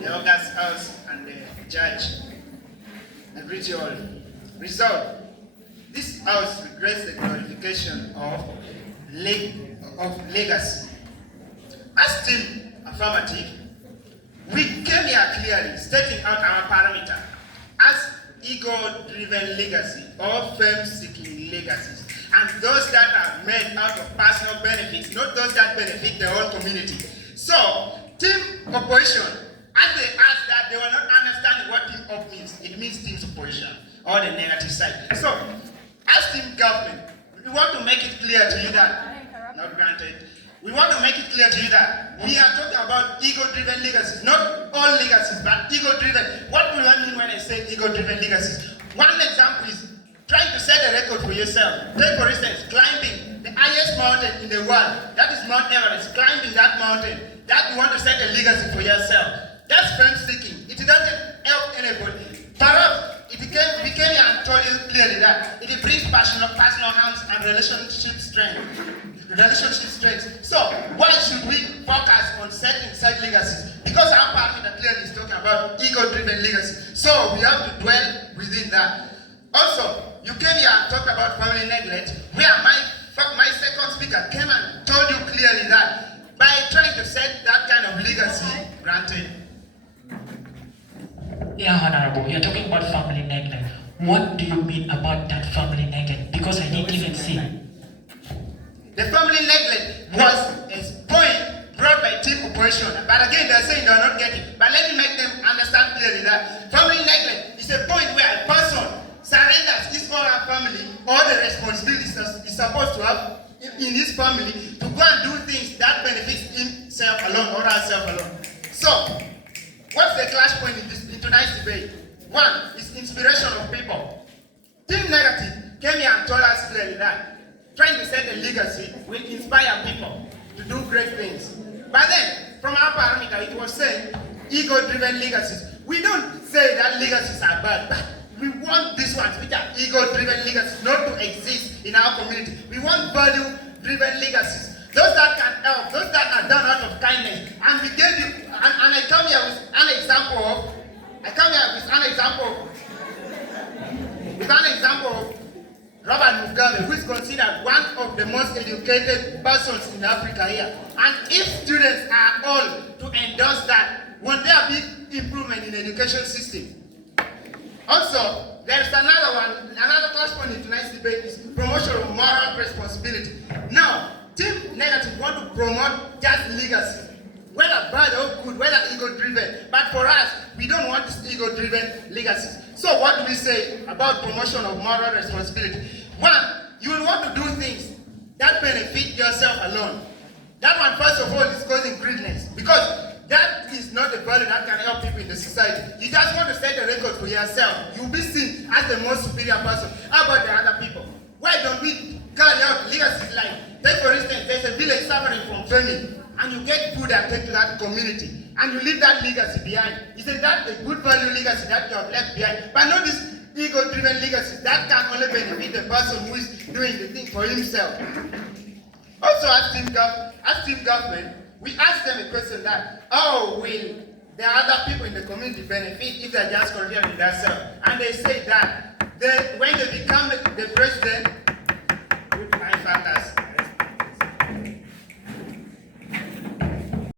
the August House, and the Judge. I greet you all. Resolve. This House regrets the glorification of legacy. As Team Affirmative, we came here clearly stating out our parameter as ego-driven legacy or fame-seeking legacies, and those that are made out of personal benefits, not those that benefit the whole community. So, team opposition, as they asked that, they were not understanding what team op means. It means team opposition, or the negative side. So, as team government, we want to make it clear to you that, not granted, we want to make it clear to you that we are talking about ego-driven legacies, not all legacies, but ego-driven. What do I mean when I say ego-driven legacies? One example is trying to set a record for yourself. Take, for instance, climbing the highest mountain in the world. That is Mount Everest. Climbing that mountain. That you want to set a legacy for yourself. That's fame-seeking. It doesn't help anybody. Perhaps it became here and told you clearly that it brings personal harms and relationship strength. So, why should we focus on setting such legacies? Because our parameter clearly is talking about ego-driven legacy. So, we have to dwell within that. Also, you came here and talked about family neglect, where my second speaker came and told you clearly that by trying to set that kind of legacy, granted. Yeah, Honorable, you're talking about family neglect. What do you mean about that family neglect? Because I didn't even see. The family neglect was a point brought by team operation. But again, they're saying they're not getting. But let me make them understand clearly that family neglect is a point where a person surrenders his or her family all the responsibilities he's supposed to have in his family to go and do things that benefits himself alone or herself alone. So, what's the clash point in tonight's debate? One is inspiration of people. Team Negative came here and told us clearly that trying to set a legacy will inspire people to do great things. But then, from our parameter, it was saying ego-driven legacies. We don't say that legacies are bad, but we want these ones, which are ego-driven legacies, not to exist in our community. We want value-driven legacies. Those that can help, those that are done out of kindness. And we gave you, and I come here with an example of Robert Mugabe, who is considered one of the most educated persons in Africa here. And if students are all to endorse that, won't there be improvement in the education system? Also, there's another class point in tonight's debate is promotion of moral responsibility. Now, Team Negative want to promote just legacy, whether bad or good, whether ego-driven. But for us, we don't want this ego-driven legacies. So what do we say about promotion of moral responsibility? One, you will want to do things that benefit yourself alone. That one, first of all, is causing greediness, because that is not a value that can help people in the society. You just want to set a record for yourself. You'll be seen as the most superior person. How about the other people? Why don't we carry out legacies like, take for instance, there's a village suffering from famine, and you get food and take to that community, and you leave that legacy behind. Isn't that a good value legacy that you have left behind? But not this ego-driven legacy that can only benefit the person who is doing the thing for himself. Also, as team government, we ask them a question that, how will the other people in the community benefit if they're just considering themselves? And they say that when they become the president,